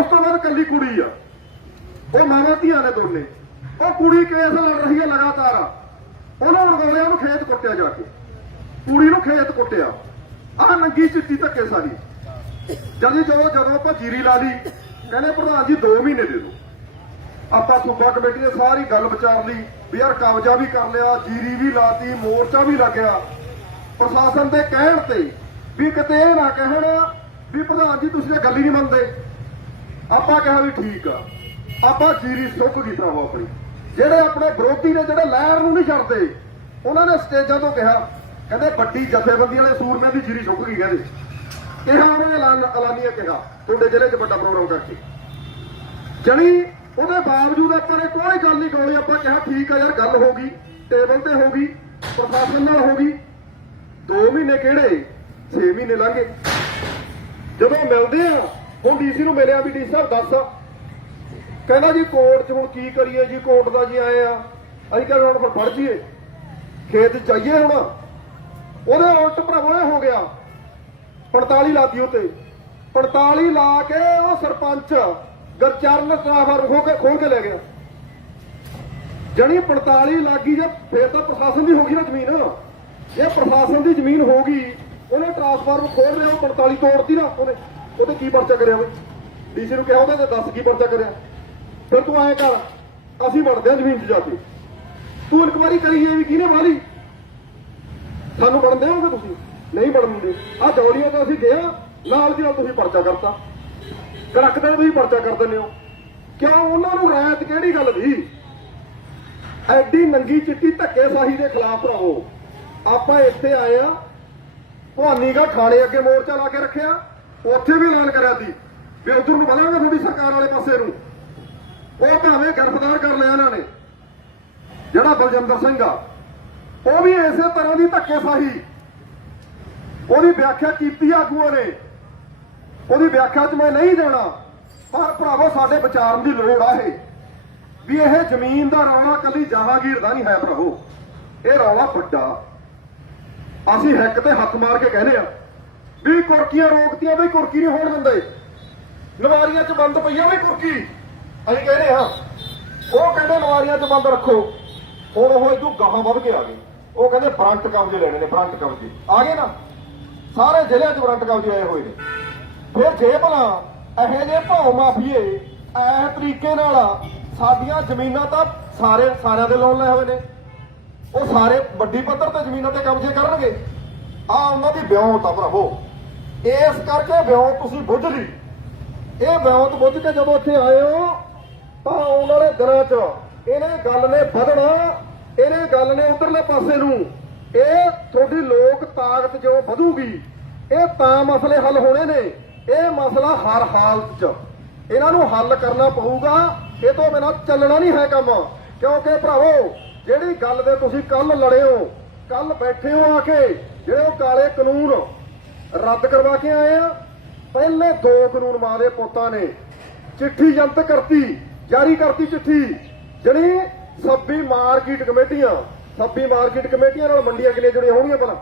ਉਸ ਤੋਂ ਬਾਅਦ ਕੱਲੀ ਕੁੜੀ ਆ। ਉਹ ਮਾਵਾਂ ਧੀਆਂ ਨੇ ਦੋਨੇ। ਉਹ ਕੁੜੀ ਕੇਸ ਲੜ ਰਹੀ ਹੈ ਲਗਾਤਾਰ। ਉਹਨੂੰ ਉੜਗੋਲਿਆ ਨੂੰ ਖੇਤ ਕੁੱਟਿਆ ਜਾ ਕੇ। ਕੁੜੀ ਨੂੰ ਖੇਤ ਕੁੱਟਿਆ। ਆਹ ਨੰਗੀ ਚਿੱਟੀ ਧੱਕੇ ਸਾਰੀ। ਜਦੋਂ ਜਦੋਂ ਜਦੋਂ ਆਪਾਂ ਜੀਰੀ ਲਾ ਲਈ, ਕਹਿੰਦੇ ਪ੍ਰਧਾਨ ਜੀ 2 ਮਹੀਨੇ ਦੇ ਦਿਓ। ਆਪਾਂ ਸੂਬਾ ਕਮੇਟੀ ਨੇ ਸਾਰੀ ਗੱਲ ਵਿਚਾਰ ਲਈ ਵੀ ਯਾਰ ਕਬਜ਼ਾ ਵੀ ਕਰ ਲਿਆ, ਜੀਰੀ ਵੀ ਲਾਤੀ, ਮੋਰਚਾ ਵੀ ਲੱਗਿਆ। ਪ੍ਰਸ਼ਾਸਨ ਦੇ ਕਹਿਣ ਤੇ ਵੀ ਕਿਤੇ ਇਹ ਨਾ ਕਹਿਣ ਵੀ ਪ੍ਰਧਾਨ ਜੀ ਤੁਸੀਂ ਇਹ ਗੱਲ ਹੀ ਨਹੀਂ ਮੰਨਦੇ। ਆਪਾਂ ਕਿਹਾ ਵੀ ਠੀਕ ਆ। ਆਪਾਂ ਜੀਰੀ ਸੁੱਕ ਗਈ ਭਰਾਵੋ ਆਪਣੀ। ਜਿਹੜੇ ਆਪਣੇ ਵਿਰੋਧੀ ਨੇ, ਜਿਹੜੇ ਲਹਿਰ ਨੂੰ ਨਹੀਂ ਛੱਡਦੇ, ਉਹਨਾਂ ਨੇ ਸਟੇਜਾਂ ਤੋਂ ਕਿਹਾ ਕਹਿੰਦੇ ਵੱਡੀ ਜਥੇਬੰਦੀ ਵਾਲੇ ਸੂਰਮਿਆਂ ਦੀ ਜੀਰੀ ਸੁੱਕ ਗਈ ਕਹਿੰਦੇ। ਕਿਹਾ ਉਹਨੇ ਐਲਾਨ ਐਲਾਨੀਆ ਕਿਹਾ, ਤੁਹਾਡੇ ਜ਼ਿਲ੍ਹੇ 'ਚ ਵੱਡਾ ਪ੍ਰੋਗਰਾਮ ਕਰਕੇ। ਜਣੀ ਉਹਦੇ ਬਾਵਜੂਦ ਆਪਾਂ ਨੇ ਕੋਈ ਗੱਲ ਨਹੀਂ ਕੋਈ ਆਪਾਂ ਕਿਹਾ ਠੀਕ ਆ ਯਾਰ, ਗੱਲ ਹੋ ਗਈ ਟੇਬਲ ਤੇ ਹੋ ਗਈ, ਪ੍ਰਸ਼ਾਸਨ ਨਾਲ ਹੋ ਗਈ। 2 ਮਹੀਨੇ ਕਿਹੜੇ? 6 ਮਹੀਨੇ ਲੰਘੇ। ਜਦੋਂ ਮਿਲਦੇ ਆ, ਹੁਣ ਡੀਸੀ ਨੂੰ ਮਿਲਿਆ ਵੀ ਡੀਸੀ ਸਾਹਿਬ ਦੱਸ। ਕਹਿੰਦਾ ਜੀ ਕੋਰਟ 'ਚ ਹੁਣ ਕੀ ਕਰੀਏ ਜੀ, ਕੋਰਟ ਦਾ ਜੀ ਆਏ ਆ। ਅਸੀਂ ਕਹਿੰਦੇ ਹੁਣ ਫਿਰ ਫੜ ਜੀਏ ਖੇਤ 'ਚ ਜਾਈਏ ਹੁਣ। ਉਹਦੇ ਉਲਟ ਭਰਾਵੋ ਹੋ ਗਿਆ। 45 ਲਾਤੀ ਉਤੇ 45 ਲਾ ਕੇ ਉਹ ਸਰਪੰਚ ਗਰਚਰਨ ਟਰਾਫਰ ਹੋ ਕੇ ਖੋਲ ਕੇ ਲੈ ਗਿਆ। ਜਣੀ 45 ਲੱਗੀ ਜੇ, ਫੇਰ ਤਾਂ ਪ੍ਰਸ਼ਾਸਨ ਦੀ ਹੋ ਗਈ ਨਾ ਜ਼ਮੀਨ। ਇਹ ਪ੍ਰਸ਼ਾਸਨ ਦੀ ਜ਼ਮੀਨ ਹੋ ਗਈ, ਉਹਨੇ ਟਰਾਂਸਫਾਰਮ ਖੋਲ ਲਿਆ, ਉਹ 45 ਤੋੜਤੀ ਨਾ ਉਹਨੇ। ਉਹਦੇ ਕੀ ਪਰਚਾ ਕਰਿਆ ਬਈ ਡੀਸੀ ਨੂੰ ਕਿਹਾ ਉਹਦੇ ਤੇ ਦੱਸ ਕੀ ਪਰਚਾ ਕਰਿਆ। ਫਿਰ ਤੂੰ ਐਂ ਕਰ, ਅਸੀਂ ਵੜਦੇ ਆ ਜ਼ਮੀਨ 'ਚ ਜਾ ਕੇ। ਤੂੰ ਇਨਕੁਆਰੀ ਕਰੀ ਹੈ ਵੀ ਕਿਹਨੇ ਵਾਲੀ ਸਾਨੂੰ ਬਣਨ ਦੇਵੋਗੇ ਤੁਸੀਂ? ਨਹੀਂ ਵੜਨ ਦਿੰਦੇ ਆ ਦੌੜੀਆਂ ਤਾਂ ਅਸੀਂ ਗਏ ਨਾਲ ਦੀ ਨਾਲ ਤੁਸੀਂ ਪਰਚਾ ਕਰਤਾ। ਕੜਕਦੇ ਤੁਸੀਂ ਪਰਚਾ ਕਰ ਦਿੰਦੇ ਹੋ। ਕਿਉਂ? ਉਹਨਾਂ ਨੂੰ ਰਾਇਤ ਕਿਹੜੀ ਗੱਲ ਦੀ? ਐਡੀ ਨੰਗੀ ਚਿੱਟੀ ਧੱਕੇ ਦੇ ਖਿਲਾਫ ਰਹੋ। ਆਪਾਂ ਇੱਥੇ ਆਏ ਆ ਭਵਾਨੀਗੜ੍ਹ ਥਾਣੇ ਅੱਗੇ ਮੋਰਚਾ ਲਾ ਕੇ ਰੱਖਿਆ। ਉੱਥੇ ਵੀ ਐਲਾਨ ਕਰਿਆ ਸੀ ਵੀ ਉਧਰ ਨੂੰ ਵਧਾਂਗੇ ਤੁਹਾਡੀ ਸਰਕਾਰ ਵਾਲੇ ਪਾਸੇ ਨੂੰ। ਉਹ ਭਾਵੇਂ ਗ੍ਰਿਫਤਾਰ ਕਰ ਲਿਆ ਇਹਨਾਂ ਨੇ। ਜਿਹੜਾ ਬਲਜਿੰਦਰ ਸਿੰਘ ਆ ਉਹ ਵੀ ਇਸੇ ਤਰ੍ਹਾਂ ਦੀ ਧੱਕੇ ਸਾਹੀ ਉਹਦੀ ਵਿਆਖਿਆ ਕੀਤੀ ਆਗੂਆਂ ਨੇ। ਉਹਦੀ ਵਿਆਖਿਆ 'ਚ ਮੈਂ ਨਹੀਂ ਜਾਣਾ, ਪਰ ਭਰਾਵੋ, ਸਾਡੇ ਵਿਚਾਰਨ ਦੀ ਲੋੜ ਆ ਇਹ। ਵੀ ਇਹ ਜ਼ਮੀਨ ਦਾ ਰੌਲਾ ਕੱਲੀ ਜਹਾਂਗੀਰ ਦਾ ਨਹੀਂ ਹੈ ਭਰਾਵੋ। ਇਹ ਰੌਲਾ ਵੱਡਾ। ਅਸੀਂ ਹਿੱਕ ਤੇ ਹੱਥ ਮਾਰ ਕੇ ਕਹਿੰਦੇ ਆ ਵੀ ਕੁਰਕੀਆਂ ਰੋਕਤੀਆਂ ਵੀ ਕੁਰਕੀ ਨਹੀਂ ਹੋਣ ਦਿੰਦੇ। ਨਵਾਰੀਆਂ 'ਚ ਬੰਦ ਪਈਆਂ ਵੀ ਕੁਰਕੀ ਅਸੀਂ ਕਹਿੰਦੇ ਆ ਉਹ ਕਹਿੰਦੇ ਨਵਾਰੀਆਂ 'ਚ ਬੰਦ ਰੱਖੋ। ਹੁਣ ਉਹ ਇਦੋਂ ਗਾਹਾਂ ਵੱਧ ਕੇ ਆ ਗਏ। ਉਹ ਕਹਿੰਦੇ ਫਰੰਟ ਕਬਜ਼ੇ ਲੈਣੇ ਨੇ, ਫਰੰਟ ਕਬਜ਼ੇ। ਆ ਗਏ ਨਾ? ਸਾਰੇ ਜ਼ਿਲ੍ਹਿਆਂ 'ਚ ਫਰੰਟ ਕਬਜ਼ੇ ਆਏ ਹੋਏ ਨੇ। ਫਿਰ ਜੇ ਭਲਾ ਇਹੋ ਜਿਹੇ ਭਾਉ ਮਾਫੀਏ ਐ ਤਰੀਕੇ ਨਾਲ ਸਾਡੀਆਂ ਜ਼ਮੀਨਾਂ ਤਾਂ ਸਾਰੇ, ਸਾਰਿਆਂ ਦੇ ਲੋਨ ਲਏ ਹੋਏ ਨੇ। ਉਹ ਸਾਰੇ ਵੱਡੀ ਪੱਧਰ ਤੇ ਜ਼ਮੀਨਾਂ ਤੇ ਕਬਜ਼ੇ ਕਰਨਗੇ। ਆ ਉਹਨਾਂ ਦੀ ਵਿਉਂਤ ਆ ਭਰਾਵੋ। ਇਸ ਕਰਕੇ ਵਿਉਂਤ ਤੁਸੀਂ ਬੁੱਝ ਲਈ ਇਹ ਵਿਉਂਤ ਬੁੱਝ ਕੇ ਜਦੋਂ ਇੱਥੇ ਆਏ ਹੋ, ਤਾਂ ਉਹਨਾਂ ਦੇ ਦਿਨਾਂ 'ਚ ਇਹਨੇ ਗੱਲ ਨੇ ਵਧਣਾ। ਇਹਨੇ ਗੱਲ ਨੇ ਉਧਰਲੇ ਪਾਸੇ ਨੂੰ। ਇਹ ਤੁਹਾਡੀ ਲੋਕ ਤਾਕਤ ਜੋ ਵਧੂਗੀ, ਇਹ ਤਾਂ ਮਸਲੇ ਹੱਲ ਹੋਣੇ ਨੇ। ਇਹ ਮਸਲਾ ਹਰ ਹਾਲਤ 'ਚ। ਇਹਨਾਂ ਨੂੰ ਹੱਲ ਕਰਨਾ ਪਊਗਾ, ਇਹ ਤੋਂ ਬਿਨਾਂ ਚੱਲਣਾ ਨਹੀਂ ਹੈ ਕੰਮ। ਕਿਉਂਕਿ ਭਰਾਵੋ, ਜਿਹੜੀ ਗੱਲ ਦੇ ਤੁਸੀਂ ਕੱਲ ਲੜੇ ਹੋ ਕੱਲ ਬੈਠੇ ਹੋ ਆ ਕੇ, ਜਿਹੜੇ ਉਹ ਕਾਲੇ ਕਾਨੂੰਨ ਰੱਦ ਕਰਵਾ ਕੇ ਆਏ ਆ, ਪਹਿਲੇ ਦੋ ਕਾਨੂੰਨ ਮਾਂ ਦੇ ਪੁੱਤਾਂ ਨੇ। ਚਿੱਠੀ ਜਨਤਕ ਕਰਤੀ, ਜਾਰੀ ਕਰਤੀ ਚਿੱਠੀ। ਜਿਹੜੀ ਸੱਬੀ ਮਾਰਕੀਟ ਕਮੇਟੀਆਂ ਸੱਬੀ ਮਾਰਕੀਟ ਕਮੇਟੀਆਂ ਨਾਲ ਮੰਡੀਆਂ ਕਿੰਨੇ ਜੁੜੀਆਂ ਹੋਣਗੀਆਂ ਭਲਾ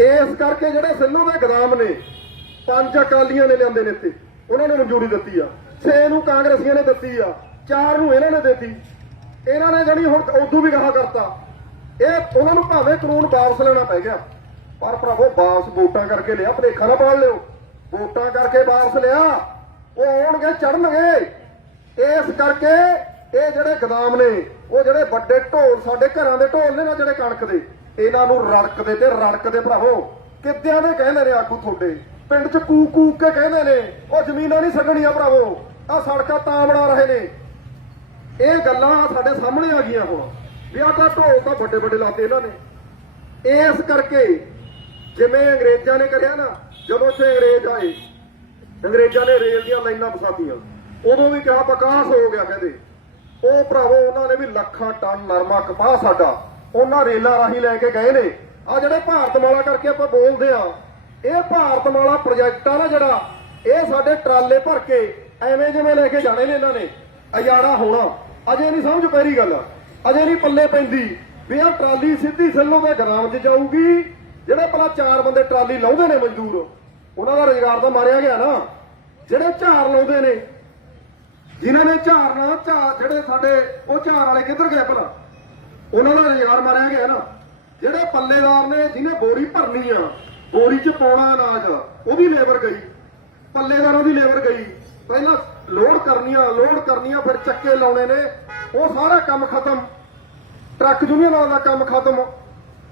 ਇਸ ਕਰਕੇ ਜਿਹੜੇ ਸਿੰਨੂ ਦੇ ਗਦਾਮ ਨੇ, ਪੰਜ ਅਕਾਲੀਆਂ ਨੇ ਲਿਆਂਦੇ ਨੇ ਇੱਥੇ, ਉਹਨਾਂ ਨੇ ਮਨਜ਼ੂਰੀ ਦਿੱਤੀ ਆ। ਛੇ ਨੂੰ ਕਾਂਗਰਸੀਆਂ ਨੇ ਦਿੱਤੀ ਆ, ਚਾਰ ਨੂੰ ਇਹਨਾਂ ਨੇ ਦਿੱਤੀ। ਇਹਨਾਂ ਨੇ ਜਣੀ ਹੁਣ ਉਦੋਂ ਵੀ ਗਾਹ ਕਰਤਾ। ਇਹ ਉਹਨਾਂ ਨੂੰ ਭਾਵੇਂ ਕਾਨੂੰਨ ਵਾਪਸ ਲੈਣਾ ਪੈ ਗਿਆ, ਪਰ ਭਰਾਵੋ ਵਾਪਸ ਵੋਟਾਂ ਕਰਕੇ ਲਿਆ, ਭਲੇਖਾ ਨਾ ਪਾਲ ਲਿਓ। ਵੋਟਾਂ ਕਰਕੇ ਵਾਪਸ ਲਿਆ, ਉਹ ਆਉਣਗੇ ਚੜਨਗੇ ਇਸ ਕਰਕੇ ਇਹ ਜਿਹੜੇ ਗਦਾਮ ਨੇ, ਉਹ ਜਿਹੜੇ ਵੱਡੇ ਢੋਲ, ਸਾਡੇ ਘਰਾਂ ਦੇ ਢੋਲ ਨੇ ਨਾ ਜਿਹੜੇ ਕਣਕ ਦੇ, ਇਹਨਾਂ ਨੂੰ ਰੜਕਦੇ ਤੇ ਰੜਕਦੇ ਭਰਾਵੋ। ਕਿੱਦਿਆਂ ਦੇ ਕਹਿੰਦੇ ਨੇ ਆਗੂ ਤੁਹਾਡੇ? ਪਿੰਡ 'ਚ ਕੂ ਕੂ ਕੇ ਕਹਿੰਦੇ ਨੇ, ਉਹ ਜ਼ਮੀਨਾਂ ਨਹੀਂ ਛੱਡਣੀਆਂ ਭਰਾਵੋ। ਆ ਸੜਕਾਂ ਤਾਂ ਬਣਾ ਰਹੇ ਨੇ। ਇਹ ਗੱਲਾਂ ਸਾਡੇ ਸਾਹਮਣੇ ਆ ਗਈਆਂ ਹੁਣ। ਵੀ ਆਹ ਤਾਂ ਢੋਲ ਤਾਂ ਵੱਡੇ ਵੱਡੇ ਲਾਤੇ ਇਹਨਾਂ ਨੇ। ਇਸ ਕਰਕੇ ਜਿਵੇਂ ਅੰਗਰੇਜ਼ਾਂ ਨੇ ਕਰਿਆ ਨਾ, ਜਦੋਂ ਇੱਥੇ ਅੰਗਰੇਜ਼ ਆਏ, ਅੰਗਰੇਜ਼ਾਂ ਨੇ ਰੇਲ ਦੀਆਂ ਲਾਈਨਾਂ ਫਸਾਤੀਆਂ। ਉਦੋਂ ਵੀ ਕਿਹਾ ਵਿਕਾਸ ਹੋ ਗਿਆ ਕਹਿੰਦੇ। ਉਹ ਭਰਾਵੋ, ਉਹਨਾਂ ਨੇ ਵੀ ਲੱਖਾਂ ਟਨ ਨਰਮਾ ਕਪਾਹ ਸਾਡਾ। ਉਹਨਾਂ ਰੇਲਾਂ ਰਾਹੀਂ ਲੈ ਕੇ ਗਏ ਨੇ। ਆ ਜਿਹੜੇ ਭਾਰਤਮਾਲਾ ਕਰਕੇ ਆਪਾਂ ਬੋਲਦੇ ਆ ਇਹ ਭਾਰਤਮਾਲਾ ਪ੍ਰੋਜੈਕਟ ਆ ਨਾ ਜਿਹੜਾ, ਇਹ ਸਾਡੇ ਟਰਾਲੇ ਭਰ ਕੇ ਐਵੇਂ ਜਿਵੇਂ ਲੈ ਕੇ ਜਾਣੇ ਨੇ ਇਹਨਾਂ ਨੇ। ਅਜਾੜਾ ਹੋਣਾ। ਅਜੇ ਨਹੀਂ ਸਮਝ ਪੈ ਗੱਲ। ਅਜੇ ਨਹੀਂ ਪੱਲੇ ਪੈਂਦੀ ਵੀ ਆ ਟਰਾਲੀ ਸਿੱਧੀ ਸੱਲੋ ਦੇ ਗਰਾਮ 'ਚ ਜਾਊਗੀ, ਜਿਹੜੇ ਪਹਿਲਾਂ ਚਾਰ ਬੰਦੇ ਟਰਾਲੀ ਲਾਉਂਦੇ ਨੇ ਮਜ਼ਦੂਰ, ਉਹਨਾਂ ਦਾ ਰੁਜ਼ਗਾਰ ਤਾਂ ਮਾਰਿਆ ਗਿਆ ਨਾ। ਜਿਹੜੇ ਝਾਰ ਲਾਉਂਦੇ ਨੇ ਜਿਨ੍ਹਾਂ ਨੇ ਝਾਰਨਾ ਝਾੜ ਜਿਹੜੇ ਸਾਡੇ, ਉਹ ਝਾਰ ਵਾਲੇ ਕਿੱਧਰ ਗਏ ਭਲਾ? ਉਹਨਾਂ ਦਾ ਰੁਜ਼ਗਾਰ ਮਾਰਿਆ ਗਿਆ ਨਾ। ਜਿਹੜੇ ਪੱਲੇਦਾਰ ਨੇ, ਜਿਹਨੇ ਬੋਰੀ ਭਰਨੀ ਆ, ਬੋਰੀ 'ਚ ਪਾਉਣਾ ਅਨਾਜ ਉਹਦੀ ਲੇਬਰ ਗਈ। ਪੱਲੇਦਾਰਾਂ ਦੀ ਲੇਬਰ ਗਈ। ਪਹਿਲਾਂ ਲੋਡ ਕਰਨੀਆਂ ਲੋਡ ਕਰਨੀਆਂ, ਫਿਰ ਚੱਕੇ ਲਾਉਣੇ ਨੇ। ਉਹ ਸਾਰਾ ਕੰਮ ਖਤਮ। ਟਰੱਕ ਯੂਨੀਅਨਾਂ ਦਾ ਕੰਮ ਖਤਮ।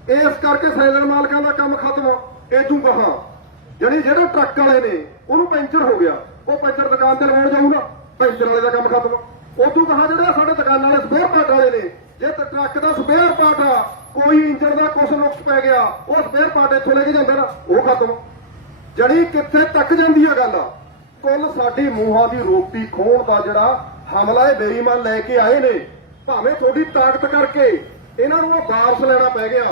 ਇਸ ਕਰਕੇ ਸੈਲਰ ਮਾਲਕਾਂ ਦਾ ਕੰਮ ਖਤਮ। ਇਦੋਂ ਕਹਾ? ਯਾਨੀ ਜਿਹੜੇ ਟਰੱਕ ਵਾਲੇ ਨੇ, ਉਹਨੂੰ ਪੈਂਚਰ ਹੋ ਗਿਆ। ਉਹ ਪੈਂਚਰ ਦੁਕਾਨ ਤੇ ਲਵਾਉਣ ਜਾਊਗਾ। ਪੈਂਚਰ ਵਾਲੇ ਦਾ ਕੰਮ ਖਤਮ। ਉਦੋਂ ਕਹਾ ਜਿਹੜੇ ਸਾਡੇ ਦੁਕਾਨ ਵਾਲੇ ਸਪੇਅਰ ਪਾਰਟ ਵਾਲੇ ਨੇ ਜੇ ਟਰੱਕ ਦਾ ਸਪੇਅਰ ਪਾਰਟ ਆ ਕੋਈ ਇੰਜਨ ਦਾ ਕੁਛ ਨੁਕਸ ਪੈ ਗਿਆ ਉਹ ਸਪੇਅਰ ਪਾਰਟ ਇੱਥੋਂ ਲੈ ਕੇ ਜਾਂਦਾ ਨਾ ਉਹ ਖਤਮ। ਜਣੀ ਕਿੱਥੇ ਤੱਕ ਜਾਂਦੀ ਆ ਗੱਲ? ਕੁੱਲ ਸਾਡੀ ਮੂੰਹਾਂ ਦੀ ਰੋਟੀ ਖੋਣ ਦਾ ਜਿਹੜਾ ਹਮਲਾ ਇਹ ਬੇਈਮਾਨ ਲੈ ਕੇ ਆਏ ਨੇ ਭਾਵੇਂ ਤੁਹਾਡੀ ਤਾਕਤ ਕਰਕੇ ਇਹਨਾਂ ਨੂੰ ਉਹ ਵਾਪਸ ਲੈਣਾ ਪੈ ਗਿਆ।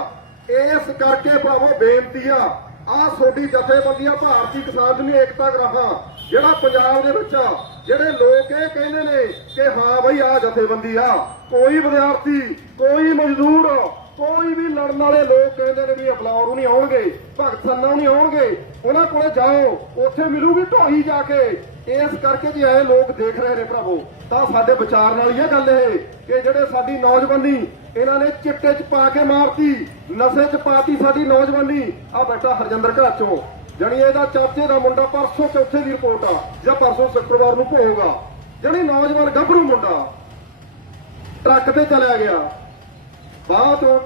ਇਸ ਕਰਕੇ ਭਰਾਵੋ ਬੇਨਤੀ ਆ ਆ ਤੁਹਾਡੀ ਜਥੇਬੰਦੀਆਂ ਭਾਰਤੀ ਕਿਸਾਨ ਯੂਨੀਅਨ ਏਕਤਾ ਗਰਾਹਾਂ ਜਿਹੜਾ ਪੰਜਾਬ ਦੇ ਵਿੱਚ ਆ, ਜਿਹੜੇ ਲੋਕ ਇਹ ਕਹਿੰਦੇ ਨੇ ਕਿ ਹਾਂ ਬਈ ਆ ਜਥੇਬੰਦੀ ਆ, ਕੋਈ ਵਿਦਿਆਰਥੀ, ਕੋਈ ਮਜ਼ਦੂਰ, ਕੋਈ ਵੀ ਲੜਨ ਵਾਲੇ ਲੋਕ ਕਹਿੰਦੇ ਨੇ ਵੀ ਅਫਲਾਵਰ ਨਹੀਂ ਆਉਣਗੇ, ਭਗਤ ਸੰਨਾ ਨਹੀਂ ਆਉਣਗੇ, ਉਹਨਾਂ ਕੋਲੇ ਜਾਓ, ਉੱਥੇ ਮਿਲੂਗੀ ਢੋਹੀ ਜਾ ਕੇ। ਇਸ ਕਰਕੇ ਜੇ ਐ ਲੋਕ ਦੇਖ ਰਹੇ ਨੇ ਭਰਾਵੋ। ਤਾਂ ਸਾਡੇ ਵਿਚਾਰ ਨਾਲ ਹੀ ਇਹ ਗੱਲ ਇਹ ਕਿ ਜਿਹੜੇ ਸਾਡੀ ਨੌਜਵਾਨੀ, ਇਹਨਾਂ ਨੇ ਚਿੱਟੇ 'ਚ ਪਾ ਕੇ ਮਾਰਤੀ, ਨਸ਼ੇ 'ਚ ਪਾਤੀ ਸਾਡੀ ਨੌਜਵਾਨੀ। ਆ ਬੈਠਾ ਹਰਜਿੰਦਰ ਘਾਚੋ ਜਣੀ ਇਹਦਾ ਚਾਚੇ ਦਾ ਮੁੰਡਾ ਪਰਸੋਂ ਚੌਥੇ ਦੀ ਰਿਪੋਰਟ ਆ, ਜਾਂ ਪਰਸੋਂ ਸ਼ੁੱਕਰਵਾਰ ਨੂੰ ਭੋਗਾ ਜਣੀ ਨੌਜਵਾਨ ਗੱਭਰੂ ਮੁੰਡਾ, ਟਰੱਕ ਤੇ ਚਲਿਆ ਗਿਆ। ਬਾਅਦ ਚੋਂ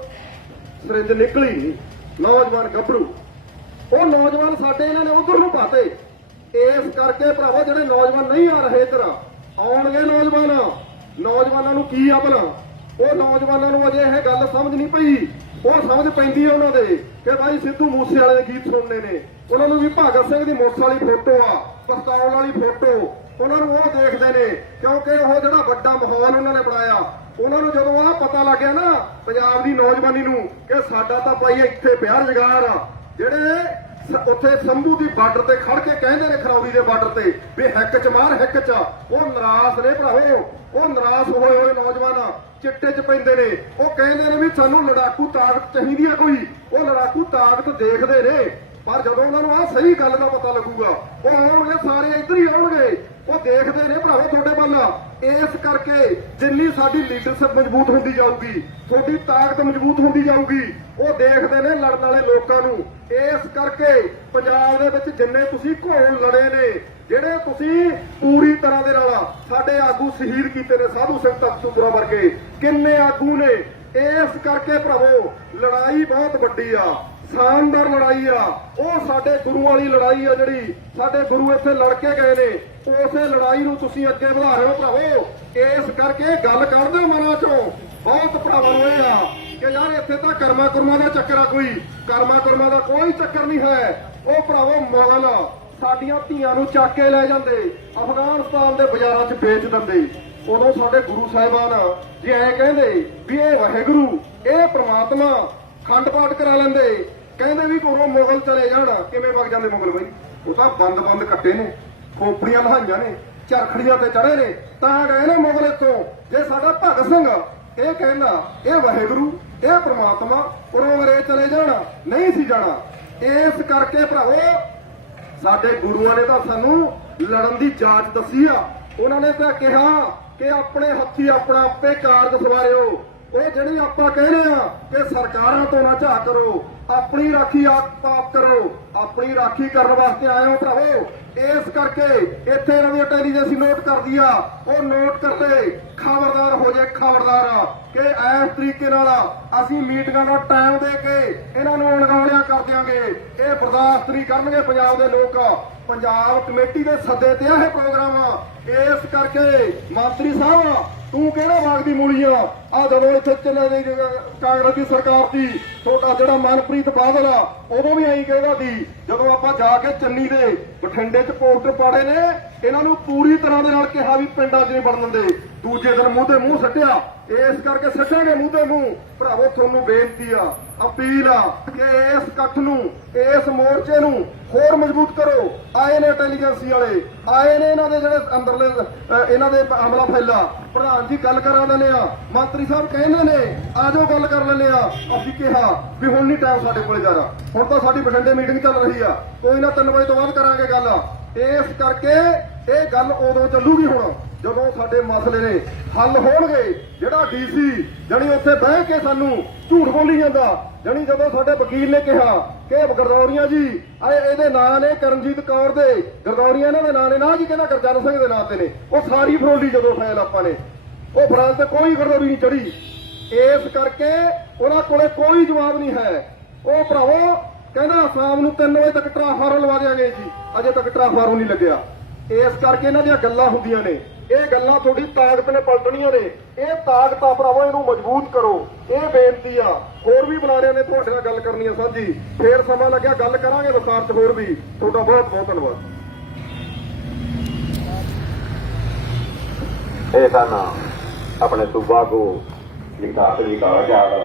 ਸਰਿੰਜ ਨਿਕਲੀ ਨਹੀਂ, ਨੌਜਵਾਨ ਗੱਭਰੂ। ਉਹ ਨੌਜਵਾਨ ਸਾਡੇ ਇਹਨਾਂ ਨੇ ਉਧਰ ਨੂੰ ਪਾਤੇ। ਇਸ ਕਰਕੇ ਭਰਾਵਾ ਜਿਹੜੇ ਨੌਜਵਾਨ ਨਹੀਂ ਆ ਰਹੇ ਇੱਧਰ, ਆਉਣਗੇ ਨੌਜਵਾਨ। ਨੌਜਵਾਨਾਂ ਨੂੰ ਕੀ ਆ ਭਲਾ ਉਹ ਨੌਜਵਾਨਾਂ ਨੂੰ ਅਜੇ ਇਹ ਗੱਲ ਸਮਝ ਨਹੀਂ ਪਈ। ਉਹ ਸਮਝ ਪੈਂਦੀ ਹੈ ਉਹਨਾਂ ਦੇ ਕਿ ਭਾਈ ਸਿੱਧੂ ਮੂਸੇ ਵਾਲੇ ਦੇ ਗੀਤ ਸੁਣਨੇ ਨੇ। ਉਹਨਾਂ ਨੂੰ ਵੀ ਭਗਤ ਸਿੰਘ ਦੀ ਮੋਸ ਵਾਲੀ ਫੋਟੋ ਆ, ਪਸਤੌਲ ਵਾਲੀ ਫੋਟੋ। ਉਹਨਾਂ ਨੂੰ ਉਹ ਦੇਖਦੇ ਨੇ, ਕਿਉਂਕਿ ਉਹ ਜਿਹੜਾ ਵੱਡਾ ਮਾਹੌਲ ਉਹਨਾਂ ਨੇ ਬਣਾਇਆ, ਉਹਨਾਂ ਨੂੰ ਜਦੋਂ ਆ ਪਤਾ ਲੱਗਿਆ ਨਾ ਪੰਜਾਬ ਦੀ ਨੌਜਵਾਨੀ ਨੂੰ, ਕਿ ਸਾਡਾ ਤਾਂ ਭਾਈ ਇੱਥੇ ਪਿਆ ਰੁਜ਼ਗਾਰ ਆ, ਜਿਹੜੇ ਉੱਥੇ ਸੰਭੂ ਦੀ ਬਾਰਡਰ ਤੇ ਖੜ ਕੇ ਕਹਿੰਦੇ ਨੇ ਖਰੌੜੀ ਦੇ ਬਾਰਡਰ ਤੇ, ਵੀ ਹੈਕ ਚ ਮਾਰ, ਹੈਕ ਚ ਉਹ ਨਰਾਸ ਨੇ ਭਰਾਵੋ, ਉਹ ਨਰਾਸ ਹੋਏ ਹੋਏ ਨੌਜਵਾਨ ਚਿੱਟੇ ਚ ਪੈਂਦੇ ਨੇ। ਉਹ ਕਹਿੰਦੇ ਨੇ ਵੀ ਸਾਨੂੰ ਲੜਾਕੂ ਤਾਕਤ ਚਾਹੀਦੀ ਆ ਕੋਈ, ਉਹ ਲੜਾਕੂ ਤਾਕਤ ਦੇਖਦੇ ਨੇ। ਪਰ ਜਦੋਂ ਉਹਨਾਂ ਨੂੰ ਆ ਸਹੀ ਗੱਲ ਦਾ ਪਤਾ ਲੱਗੂਗਾ, ਉਹ ਆਉਣਗੇ, ਸਾਰੇ ਇੱਧਰ ਹੀ ਆਉਣਗੇ। ਉਹ ਦੇਖਦੇ ਨੇ ਭਰਾਵੋ ਤੁਹਾਡੇ ਵੱਲ। ਇਸ ਕਰਕੇ ਜਿੰਨੀ ਸਾਡੀ ਲੀਡਰਸ਼ਿਪ ਮਜ਼ਬੂਤ ਹੁੰਦੀ ਜਾਊਗੀ, ਤੁਹਾਡੀ ਤਾਕਤ ਮਜ਼ਬੂਤ ਹੁੰਦੀ ਜਾਊਗੀ, ਉਹ ਦੇਖਦੇ ਨੇ ਲੜਨ ਵਾਲੇ ਲੋਕਾਂ ਨੂੰ। ਇਸ ਕਰਕੇ ਪੰਜਾਬ ਦੇ ਵਿੱਚ ਜਿੰਨੇ ਤੁਸੀਂ ਘੋਲ ਲੜੇ ਨੇ, ਜਿਹੜੇ ਤੁਸੀਂ ਪੂਰੀ ਤਰ੍ਹਾਂ ਦੇ ਨਾਲ ਸਾਡੇ ਆਗੂ ਸ਼ਹੀਦ ਕੀਤੇ ਨੇ, ਸਾਧੂ ਸਿੰਘ ਤਖਤੂਪੁਰਾ ਵਰਗੇ, ਕਿੰਨੇ ਆਗੂ ਨੇ ਇਸ ਕਰਕੇ ਭਰਾਵੋ, ਲੜਾਈ ਬਹੁਤ ਵੱਡੀ ਆ। ਸ਼ਾਨਦਾਰ ਲੜਾਈ ਆ। ਉਹ ਸਾਡੇ ਗੁਰੂ ਵਾਲੀ ਲੜਾਈ ਆ ਜਿਹੜੀ ਸਾਡੇ ਗੁਰੂ ਇੱਥੇ ਲੜ ਕੇ ਗਏ ਨੇ। ਉਸੇ ਲੜਾਈ ਨੂੰ ਤੁਸੀਂ ਅੱਗੇ ਵਧਾ ਰਹੇ ਹੋ ਭਰਾਵੋ। ਇਸ ਕਰਕੇ ਗੱਲ ਕੱਢ ਦਿਓ ਮਨਾਂ ਚੋਂ। ਬਹੁਤ ਭਰਾਵਾਂ ਨੂੰ ਇਹ ਆ ਕਿ ਯਾਰ ਇੱਥੇ ਤਾਂ ਕਰਮਾ ਕਰਮਾ ਦਾ ਚੱਕਰ ਆ ਕੋਈ। ਕਰਮਾ ਕਰਮਾ ਦਾ ਕੋਈ ਚੱਕਰ ਨਹੀਂ ਹੈ। ਉਹ ਭਰਾਵੋ ਮੁਗਲ, ਸਾਡੀਆਂ ਧੀਆਂ ਨੂੰ ਚੱਕ ਕੇ ਲੈ ਜਾਂਦੇ। ਅਫਗਾਨਿਸਤਾਨ ਦੇ ਬਾਜ਼ਾਰਾਂ 'ਚ ਵੇਚ ਦਿੰਦੇ। ਉਦੋਂ ਸਾਡੇ ਗੁਰੂ ਸਾਹਿਬਾਨ ਜੇ ਐ ਕਹਿੰਦੇ ਵੀ ਇਹ ਵਾਹਿਗੁਰੂ, ਇਹ ਪ੍ਰਮਾਤਮਾ ਖੰਡ ਪਾਠ ਕਰਾ ਲੈਂਦੇ। ਕਹਿੰਦੇ ਵੀ ਕੋਰੋਂ ਮੁਗਲ ਚਲੇ ਜਾਣ। ਕਿਵੇਂ ਵਗ ਜਾਂਦੇ ਮੁਗਲ ਬਈ? ਉਹ ਤਾਂ ਬੰਦ ਬੰਦ ਕੱਟੇ ਨੇ। ਖੋਪੜੀਆਂ ਲਹਾਈਆਂ ਨੇ, ਚਰਖੜੀਆਂ ਤੇ ਚੜੇ ਨੇ। ਤਾਂ ਗਏ ਨੇ ਮੁਗਲ ਇੱਥੋਂ। ਜੇ ਸਾਡਾ ਭਗਤ ਸਿੰਘ ਇਹ ਕਹਿੰਦਾ, ਇਹ ਵਾਹਿਗੁਰੂ, ਇਹ ਪ੍ਰਮਾਤਮਾ ਉਰੋਂ ਮਰੇ ਚਲੇ ਜਾਣ, ਨਹੀਂ ਸੀ ਜਾਣਾ। ਇਸ ਕਰਕੇ ਭਰਾਵੋ, ਸਾਡੇ ਗੁਰੂਆਂ ਨੇ ਤਾਂ ਸਾਨੂੰ ਲੜਨ ਦੀ ਜਾਂਚ ਦੱਸੀ ਆ। ਉਹਨਾਂ ਨੇ ਤਾਂ ਕਿਹਾ ਕਿ ਆਪਣੇ ਹੱਥੀ ਆਪਣਾ ਆਪੇ ਕਾਰਜ ਸਵਾਰਿਓ। ਉਹ ਜਿਹੜੀ ਆਪਾਂ ਕਹਿੰਦੇ ਆ ਕਿ ਸਰਕਾਰਾਂ ਤੋਂ ਨਾ ਝਾਕ ਕਰੋ, ਆਪਣੀ ਰਾਖੀ ਆਪ ਆਪ ਕਰੋ, ਆਪਣੀ ਰਾਖੀ ਕਰਨ ਵਾਸਤੇ ਆਏ ਹੋ। ਭਰਾਵੋ ਇਸ ਕਰਕੇ ਇੱਥੇ ਇਹਨਾਂ ਦੀ ਇੰਟੈਲੀਜੈਂਸ ਨੋਟ ਕਰਦੀ ਆ ਉਹ ਨੋਟ ਕਰਦੇ ਖਬਰਦਾਰ ਹੋ ਜੇ ਖਬਰਦਾਰ। ਕਿ ਇਸ ਤਰੀਕੇ ਨਾਲ ਅਸੀਂ ਮੀਟਿੰਗਾਂ ਦਾ ਟਾਈਮ ਦੇ ਕੇ ਇਹਨਾਂ ਨੂੰ ਅਣਗੌਲਿਆਂ ਕਰ ਦਿਆਂਗੇ। ਇਹ ਬਰਦਾਸ਼ਤ ਨਹੀਂ ਕਰਨਗੇ ਪੰਜਾਬ ਦੇ ਲੋਕ। ਪੰਜਾਬ ਕਮੇਟੀ ਦੇ ਸੱਦੇ ਤੇ ਇਹ ਪ੍ਰੋਗਰਾਮ। ਇਸ ਕਰਕੇ ਮੰਤਰੀ ਸਾਹਿਬ, ਤੂੰ ਕਿਹੜਾ ਬਾਗ ਦੀ ਮੂਲੀ ਆ? ਆ ਜਦੋਂ ਇੱਥੇ ਚੱਲੇ ਦੀ ਕਾਂਗਰਸ ਦੀ ਸਰਕਾਰ ਸੀ ਤੁਹਾਡਾ ਜਿਹੜਾ ਮਨਪ੍ਰੀਤ ਬਾਦਲ ਆ, ਉਦੋਂ ਵੀ ਐਂ ਕਹਿੰਦਾ ਸੀ ਜਦੋਂ ਆਪਾਂ ਜਾ ਕੇ ਚੰਨੀ ਦੇ ਬਠਿੰਡੇ 'ਚ ਪੋਸਟਰ ਪਾੜੇ ਨੇ, ਇਹਨਾਂ ਨੂੰ ਪੂਰੀ ਤਰ੍ਹਾਂ ਦੇ ਨਾਲ ਕਿਹਾ ਵੀ ਪਿੰਡਾਂ 'ਚ ਨਹੀਂ ਵੜਨ ਦਿੰਦੇ। ਦੂਜੇ ਦਿਨ ਮੂੰਹ ਤੇ ਮੂੰਹ ਸੱਟਿਆ। ਇਸ ਕਰਕੇ ਸੱਟਾਂਗੇ ਮੂੰਹ ਤੇ ਮੂੰਹ। ਭਰਾਵੋ, ਤੁਹਾਨੂੰ ਬੇਨਤੀ ਆ, ਅਪੀਲ ਆ ਕਿ ਇਸ ਇਕੱਠ ਨੂੰ, ਇਸ ਮੋਰਚੇ ਨੂੰ ਹੋਰ ਮਜ਼ਬੂਤ ਕਰੋ। ਆਏ ਨੇ ਇੰਟੈਲੀਜੈਂਸੀ ਵਾਲੇ, ਆਏ ਨੇ ਇਹਨਾਂ ਦੇ ਜਿਹੜੇ ਅੰਦਰਲੇ ਇਹਨਾਂ ਦੇ ਹਮਲਾ ਫੈਲਾ। ਪ੍ਰਧਾਨ ਜੀ ਗੱਲ ਕਰਾ ਦਿੰਦੇ ਆ। ਮੰਤਰੀ ਸਾਹਿਬ ਕਹਿੰਦੇ ਨੇ ਆਜੋ ਗੱਲ ਕਰ ਲੈਂਦੇ ਆ। ਅਸੀਂ ਕਿਹਾ ਵੀ ਹੁਣ ਨਹੀਂ ਟਾਈਮ ਸਾਡੇ ਕੋਲੇ ਜ਼ਿਆਦਾ। ਹੁਣ ਤਾਂ ਸਾਡੀ ਬਠਿੰਡੇ ਮੀਟਿੰਗ ਚੱਲ ਰਹੀ ਆ। ਕੋਈ ਨਾ 3 ਵਜੇ ਤੋਂ ਬਾਅਦ ਕਰਾਂਗੇ ਗੱਲ। ਇਸ ਕਰਕੇ ਇਹ ਗੱਲ ਉਦੋਂ ਚੱਲੂਗੀ ਹੁਣ। ਜਦੋਂ ਸਾਡੇ ਮਸਲੇ ਨੇ ਹੱਲ ਹੋਣਗੇ, ਜਿਹੜਾ ਡੀਸੀ ਜਣੀ ਉੱਥੇ ਬਹਿ ਕੇ ਸਾਨੂੰ ਝੂਠ ਬੋਲੀ ਜਾਂਦਾ, ਜਣੀ ਜਦੋਂ ਸਾਡੇ ਵਕੀਲ ਨੇ ਕਿਹਾ ਕਿ ਗਰਦੌਰੀਆਂ ਜੀ, ਆਏ ਇਹਦੇ ਨਾਂ ਨੇ ਕਰਨਜੀਤ ਕੌਰ ਦੇ, ਗਰਦੌਰੀਆਂ ਇਹਨਾਂ ਦੇ ਨਾਂ ਨੇ, ਨਾ ਜੀ ਕਹਿੰਦਾ ਗੁਰਜਨ ਸਿੰਘ ਦੇ ਨਾਂ ਤੇ ਨੇ, ਉਹ ਸਾਰੀ ਫਰੋਲੀ ਜਦੋਂ ਫੈਲ ਆਪਾਂ ਨੇ, ਉਹ ਫਰਾਂਸ ਤੇ ਕੋਈ ਗਰਦੌਰੀ ਨਹੀਂ ਚੜੀ ਇਸ ਕਰਕੇ ਉਹਨਾਂ ਕੋਲੇ ਕੋਈ ਜਵਾਬ ਨਹੀਂ ਹੈ। ਉਹ ਭਰਾਵੋ, ਕਹਿੰਦਾ ਸ਼ਾਮ ਨੂੰ 3 ਵਜੇ ਤੱਕ ਟਰਾਫਾਰਮ ਲਵਾ ਦਿਆਂਗੇ ਜੀ, ਅਜੇ ਤੱਕ ਟਰਾਫਾਰਮ ਨਹੀਂ ਲੱਗਿਆ। ਇਸ ਕਰਕੇ ਇਹਨਾਂ ਦੀਆਂ ਗੱਲਾਂ ਹੁੰਦੀਆਂ ਨੇ। ਇਹ ਗੱਲਾਂ ਤੁਹਾਡੀ ਤਾਕਤ ਨੇ ਪਲਟਣੀਆਂ ਨੇ। ਇਹ ਤਾਕਤ ਆ ਭਰਾਵੋ, ਇਹਨੂੰ ਮਜ਼ਬੂਤ ਕਰੋ। ਇਹ ਬੇਨਤੀ ਆ। ਹੋਰ ਵੀ ਬੁਲਾਰਿਆਂ ਨੇ ਤੁਹਾਡੇ ਨਾਲ ਗੱਲ ਕਰਨੀ ਆ ਸਾਂਝੀ। ਫੇਰ ਸਮਾਂ ਲੱਗਿਆ, ਗੱਲ ਕਰਾਂਗੇ ਵਿਸਤਾਰ ਚ ਹੋਰ ਵੀ। ਤੁਹਾਡਾ ਬਹੁਤ ਬਹੁਤ ਧੰਨਵਾਦ। ਇਹ ਸਨ ਆਪਣੇ ਸੂਬਾ ਕੋ ਲਿਖਾ ਲਿਖਾ ਜਾ